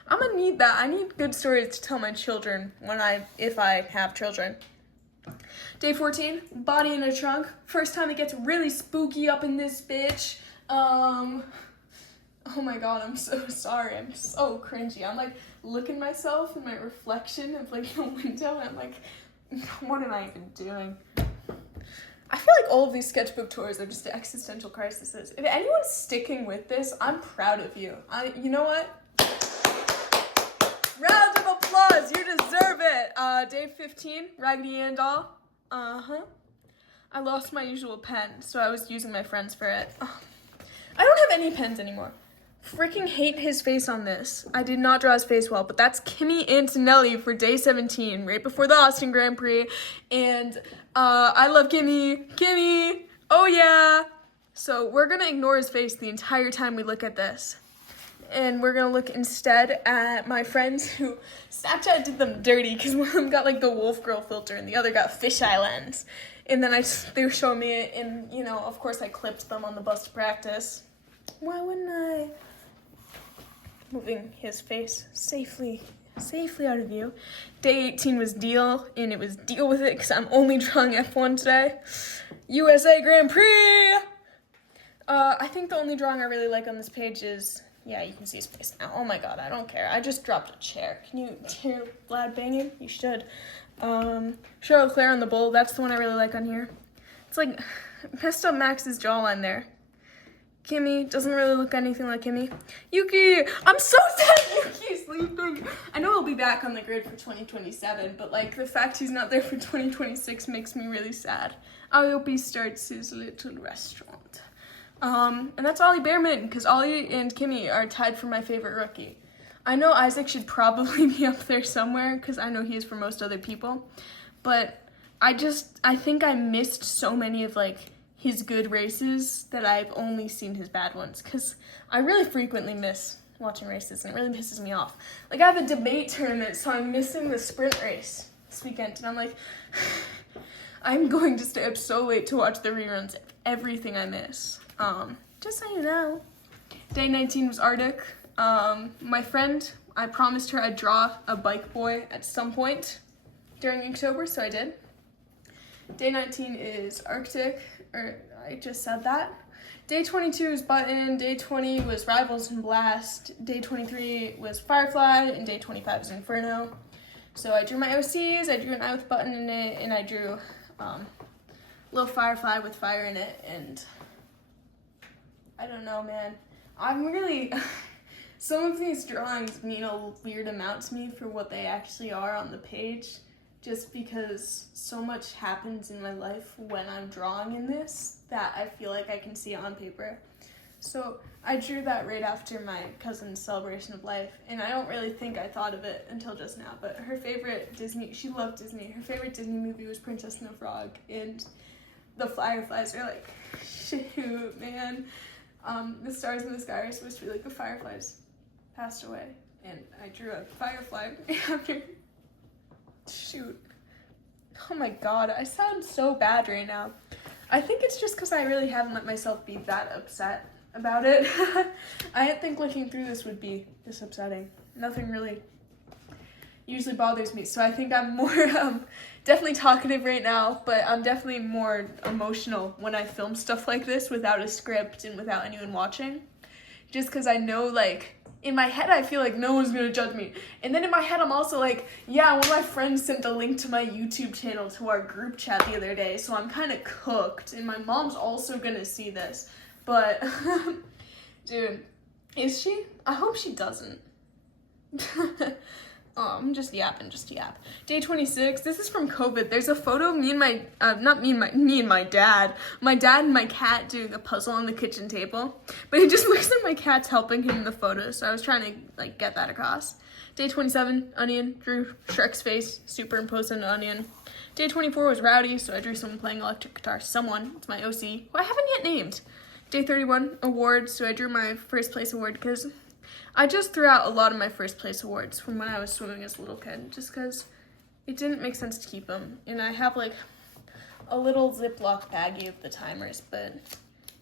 I'm gonna need that. I need good stories to tell my children if I have children. Day 14, body in a trunk. First time it gets really spooky up in this bitch. Oh my god, I'm so sorry. I'm so cringy. I'm looking myself in my reflection of the window and I'm what am I even doing? I feel all of these sketchbook tours are just existential crises. If anyone's sticking with this, I'm proud of you. You know what? Round of applause, you deserve it. Day 15, Raggedy Ann doll. I lost my usual pen, so I was using my friend's for it. I don't have any pens anymore. Freaking hate his face on this. I did not draw his face well, but that's Kimmy Antonelli for day 17, right before the Austin Grand Prix. And I love Kimmy. Kimmy, oh yeah. So we're gonna ignore his face the entire time we look at this. And we're gonna look instead at my friends who Snapchat did them dirty because one of them got the wolf girl filter and the other got fisheye lens. And then they were showing me it and of course I clipped them on the bus to practice. Why wouldn't I? Moving his face safely out of view. Day 18 was deal, and it was deal with it because I'm only drawing F1 today. USA Grand Prix! I think the only drawing I really like on this page is, yeah, you can see his face now. Oh my god, I don't care. I just dropped a chair. Can you hear loud banging? You should. Charlotte Claire on the bull, that's the one I really like on here. It's like, messed up Max's jawline there. Kimmy doesn't really look anything like Kimmy. Yuki! I'm so sad Yuki's leaving! I know he'll be back on the grid for 2027, but like the fact he's not there for 2026 makes me really sad. I hope he starts his little restaurant. And that's Ollie Behrman, because Ollie and Kimmy are tied for my favorite rookie. I know Isaac should probably be up there somewhere, because I know he is for most other people, but I think I missed so many of like his good races that I've only seen his bad ones, because I really frequently miss watching races, and it really pisses me off. Like, I have a debate tournament, so I'm missing the sprint race this weekend, and I'm like, I'm going to stay up so late to watch the reruns of everything I miss. Just so you know. Day 19 was Arctic. My friend, I promised her I'd draw a bike boy at some point during October, so I did. Day 19 is Arctic, or I just said that. Day 22 is Button, day 20 was Rivals and Blast, day 23 was Firefly, and day 25 is Inferno. So I drew my OCs, I drew an eye with Button in it, and I drew little Firefly with fire in it, and I don't know, man. I'm really, some of these drawings mean a weird amount to me for what they actually are on the page, just because so much happens in my life when I'm drawing in this that I feel like I can see it on paper. So I drew that right after my cousin's celebration of life, and I don't really think I thought of it until just now, but her favorite Disney, she loved Disney, her favorite Disney movie was Princess and the Frog, and the Fireflies are like, shoot, man. The stars in the sky are supposed to be like the fireflies passed away, and I drew a firefly after. Shoot. Oh my god, I sound so bad right now. I think it's just because I really haven't let myself be that upset about it. I didn't think looking through this would be this upsetting. Nothing really usually bothers me, so I think I'm more definitely talkative right now, but I'm definitely more emotional when I film stuff like this without a script and without anyone watching, just because I know, like, in my head I feel like no one's gonna judge me, and then in my head I'm also like, yeah, one of my friends sent a link to my YouTube channel to our group chat the other day, so I'm kind of cooked, and my mom's also gonna see this, but dude, is she? I hope she doesn't. I'm just yapping, just to yap. Day 26, this is from COVID. There's a photo of me and my, me and my dad and my cat doing a puzzle on the kitchen table. But it just looks like my cat's helping him in the photo, so I was trying to, like, get that across. Day 27, Onion, drew Shrek's face, superimposed on an onion. Day 24 was Rowdy, so I drew someone playing electric guitar. Someone, it's my OC, who I haven't yet named. Day 31, award, so I drew my first place award, because I just threw out a lot of my first place awards from when I was swimming as a little kid, just because it didn't make sense to keep them. And I have like a little Ziploc baggie of the timers, but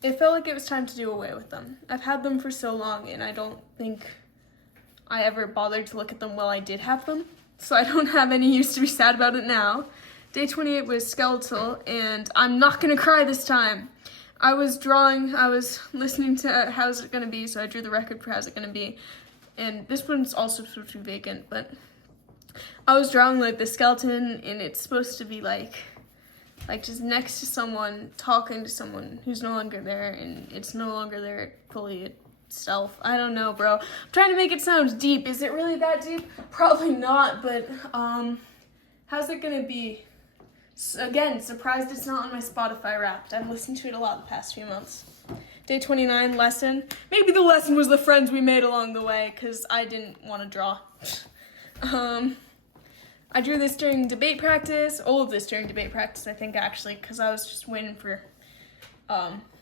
it felt like it was time to do away with them. I've had them for so long, and I don't think I ever bothered to look at them while I did have them, so I don't have any use to be sad about it now. Day 28 was Skeletal, and I'm not gonna cry this time. I was listening to How's It Gonna Be, so I drew the record for How's It Gonna Be, and this one's also supposed to be vacant, but I was drawing, like, the skeleton, and it's supposed to be, like just next to someone, talking to someone who's no longer there, and it's no longer there fully itself. I don't know, bro. I'm trying to make it sound deep. Is it really that deep? Probably not, but, How's It Gonna Be? Again, surprised it's not on my Spotify Wrapped. I've listened to it a lot the past few months. Day 29, lesson. Maybe the lesson was the friends we made along the way, because I didn't want to draw. I drew this during debate practice, all of this during debate practice, I think, actually, because I was just waiting for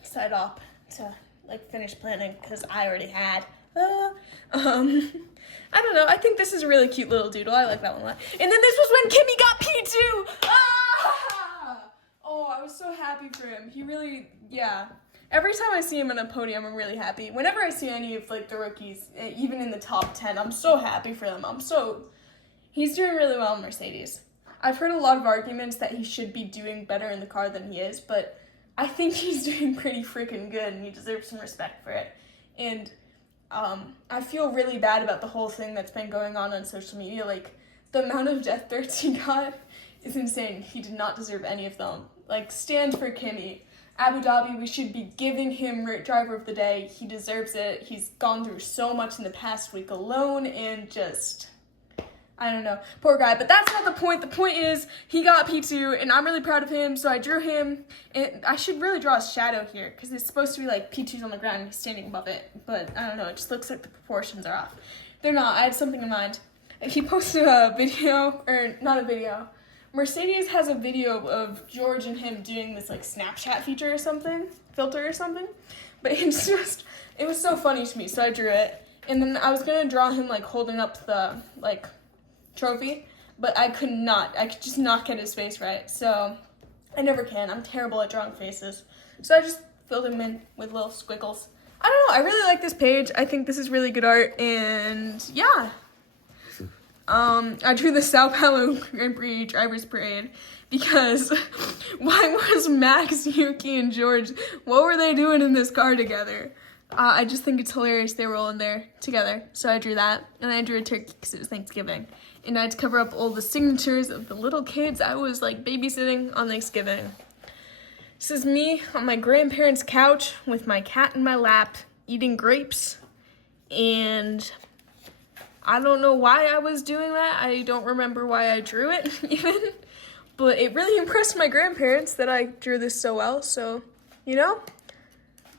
side op to, like, finish planning, because I already had. I don't know, I think this is a really cute little doodle. I like that one a lot. And then this was when Kimmy got P2! Ah! Oh, I was so happy for him. He really, yeah. every time I see him on a podium, I'm really happy. Whenever I see any of, like, the rookies, even in the top 10, I'm so happy for them. He's doing really well in Mercedes. I've heard a lot of arguments that he should be doing better in the car than he is, but I think he's doing pretty freaking good, and he deserves some respect for it. And I feel really bad about the whole thing that's been going on social media. Like, the amount of death threats he got is insane. He did not deserve any of them. Like, stand for Kimi. Abu Dhabi, we should be giving him driver of the day. He deserves it. He's gone through so much in the past week alone, and just, I don't know. Poor guy. But that's not the point. The point is he got P2, and I'm really proud of him, so I drew him. And I should really draw a shadow here, because it's supposed to be like P2's on the ground and he's standing above it. But I don't know. It just looks like the proportions are off. They're not. I had something in mind. He posted a video, or not a video. Mercedes has a video of George and him doing this, like, Snapchat filter or something. But it was so funny to me, so I drew it. And then I was going to draw him, like, holding up the, like, trophy, but I could just not get his face right. So I never can. I'm terrible at drawing faces. So I just filled him in with little squiggles. I don't know. I really like this page. I think this is really good art, and yeah. I drew the Sao Paulo Grand Prix Drivers Parade because why was Max, Yuki, and George, what were they doing in this car together? I just think it's hilarious they were all in there together. So I drew that, and I drew a turkey because it was Thanksgiving. And I had to cover up all the signatures of the little kids I was, like, babysitting on Thanksgiving. This is me on my grandparents' couch with my cat in my lap, eating grapes, and I don't know why I was doing that. I don't remember why I drew it, even. But it really impressed my grandparents that I drew this so well. So, you know,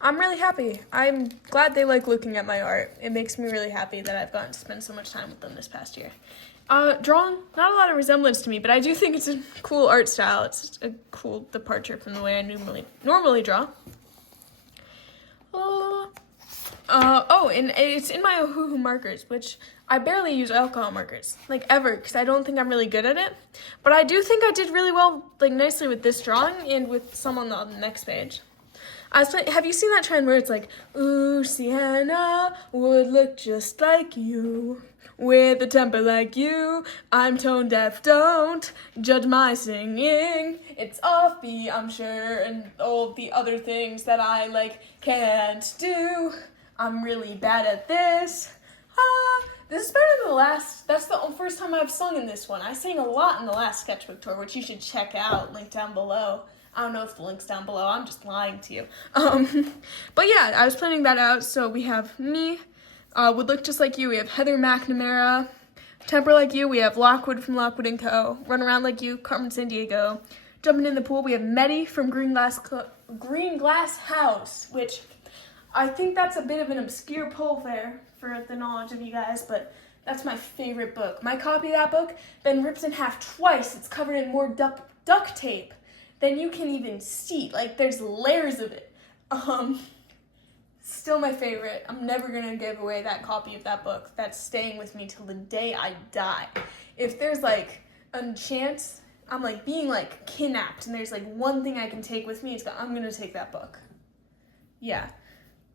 I'm really happy. I'm glad they like looking at my art. It makes me really happy that I've gotten to spend so much time with them this past year. Drawing, not a lot of resemblance to me, but I do think it's a cool art style. It's a cool departure from the way I normally draw. And it's in my Ohuhu markers, which I barely use alcohol markers, like, ever, because I don't think I'm really good at it. But I do think I did really well, like, nicely with this drawing and with some on the next page. Have you seen that trend where it's like, ooh, Sienna would look just like you, with a temper like you, I'm tone deaf, don't judge my singing, it's offbeat, I'm sure, and all the other things that I, like, can't do, I'm really bad at this, this is better than the last. That's the first time I've sung in this one. I sang a lot in the last sketchbook tour, which you should check out, link down below. I don't know if the link's down below. I'm just lying to you. But yeah, I was planning that out. So we have me, would look just like you. We have Heather McNamara, temper like you. We have Lockwood from Lockwood & Co. Run around like you, Carmen Sandiego. Jumping in the pool, we have Medi from Green Glass House, which I think that's a bit of an obscure poll there for the knowledge of you guys, but that's my favorite book. My copy of that book been ripped in half twice. It's covered in more duct tape than you can even see. Like, there's layers of it. Still my favorite. I'm never gonna give away that copy of that book. That's staying with me till the day I die. If there's, like, a chance I'm, like, being, like, kidnapped and there's, like, one thing I can take with me, I'm gonna take that book. Yeah.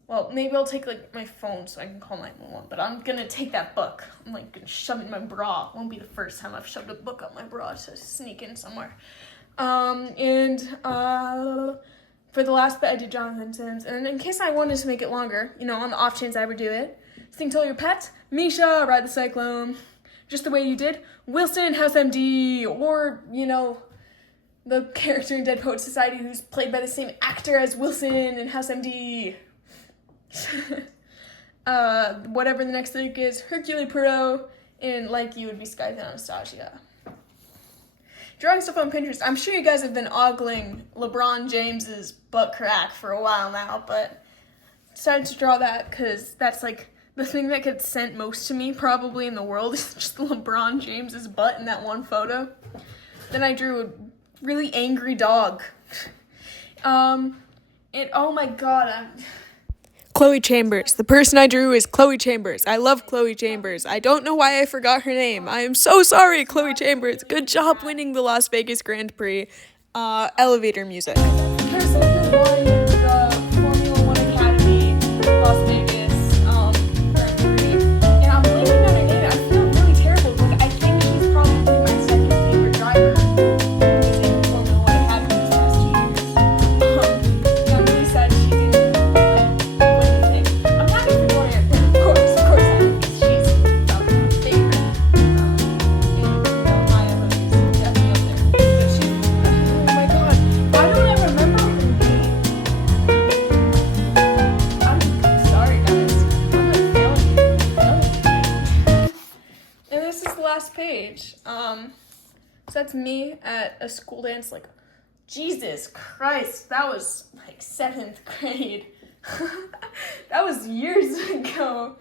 Well, maybe I'll take, like, my phone so I can call 911, but I'm gonna take that book. I'm, like, gonna shove it in my bra. It won't be the first time I've shoved a book up my bra to sneak in somewhere. For the last bit, I did Jonathan Sims, and in case I wanted to make it longer, you know, on the off chance I ever do it, sing to all your pets, Misha, Ride the Cyclone, Just the Way You Did, Wilson, House MD, or, you know, the character in Dead Poet Society who's played by the same actor as Wilson in House MD. Whatever the next lyric is, Hercule Poirot, and Like You would be Sky's Anastasia. Drawing stuff on Pinterest. I'm sure you guys have been ogling LeBron James's butt crack for a while now, but decided to draw that because that's, like, the thing that gets sent most to me probably in the world is just LeBron James's butt in that one photo. Then I drew a really angry dog. Oh my god, Chloe Chambers. The person I drew is Chloe Chambers. I love Chloe Chambers. I don't know why I forgot her name. I am so sorry, Chloe Chambers. Good job winning the Las Vegas Grand Prix. Elevator music. The person who won the Formula page. So that's me at a school dance, like, Jesus Christ, that was like 7th grade. That was years ago.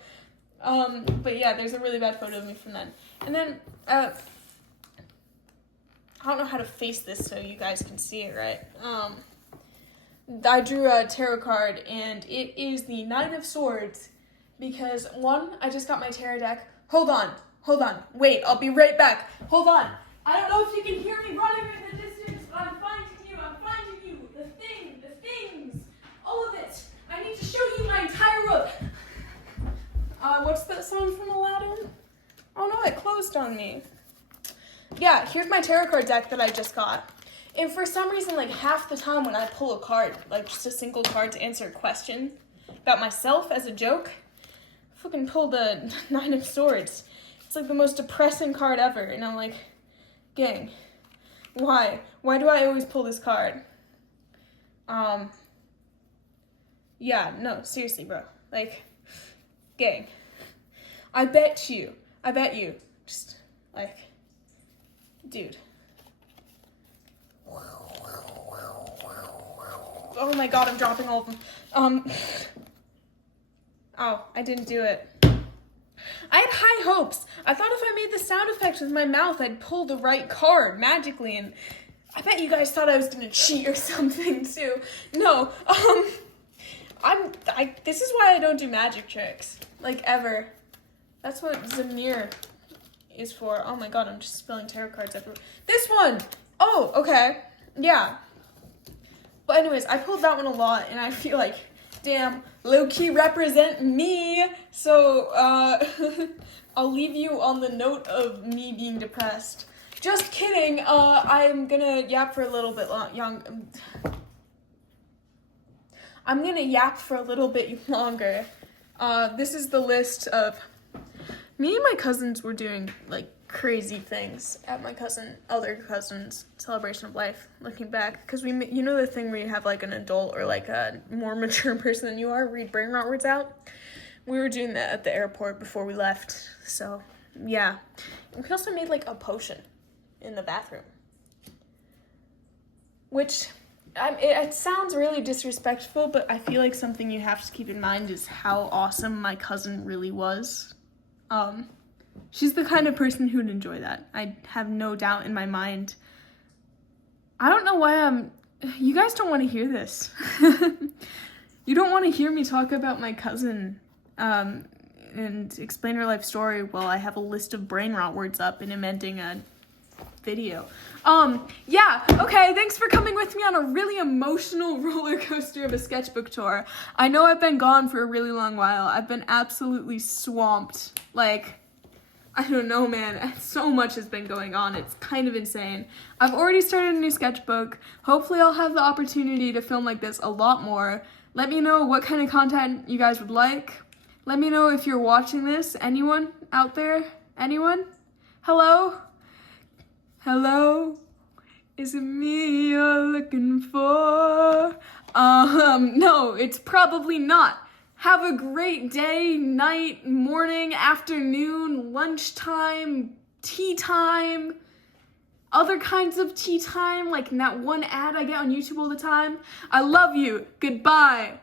But yeah, there's a really bad photo of me from then. And then, I don't know how to face this so you guys can see it, right? I drew a tarot card, and it is the Nine of Swords, because one, I just got my tarot deck. Hold on, wait, I'll be right back. Hold on. I don't know if you can hear me running in the distance, but I'm finding you. The things, all of it. I need to show you my entire room. What's that song from Aladdin? Oh no, it closed on me. Yeah, here's my tarot card deck that I just got. And for some reason, like, half the time when I pull a card, like just a single card to answer a question about myself as a joke, I fucking pull the Nine of Swords. It's like the most depressing card ever. And I'm like, gang, why? Why do I always pull this card? Yeah, no, seriously, bro. Like, gang, I bet you, just, like, dude. Oh my god, I'm dropping all of them. Oh, I didn't do it. I had high hopes. I thought if I made the sound effect with my mouth, I'd pull the right card magically, and I bet you guys thought I was gonna cheat or something too. No, this is why I don't do magic tricks, like, ever. That's what Zamir is for. Oh my god, I'm just spilling tarot cards everywhere. This one! Oh, okay, yeah. But anyways, I pulled that one a lot, and I feel like, damn, low-key represent me. So, I'll leave you on the note of me being depressed. Just kidding, I'm gonna yap for a little bit longer. This is the list of, me and my cousins were doing, like, crazy things at my other cousin's celebration of life, looking back, because you know the thing where you have, like, an adult or, like, a more mature person than you are read brain rot words out? We were doing that at the airport before we left, so, yeah. We also made, like, a potion in the bathroom, which, it sounds really disrespectful, but I feel like something you have to keep in mind is how awesome my cousin really was. She's the kind of person who'd enjoy that. I have no doubt in my mind. I don't know why you guys don't want to hear this. You don't want to hear me talk about my cousin, and explain her life story while I have a list of brain rot words up and I'm ending a video. Yeah, okay, thanks for coming with me on a really emotional roller coaster of a sketchbook tour. I know I've been gone for a really long while. I've been absolutely swamped. Like, I don't know, man. So much has been going on. It's kind of insane. I've already started a new sketchbook. Hopefully I'll have the opportunity to film like this a lot more. Let me know what kind of content you guys would like. Let me know if you're watching this. Anyone out there? Anyone? Hello? Hello? Is it me you're looking for? No, it's probably not. Have a great day, night, morning, afternoon, lunchtime, tea time, other kinds of tea time, like in that one ad I get on YouTube all the time. I love you. Goodbye.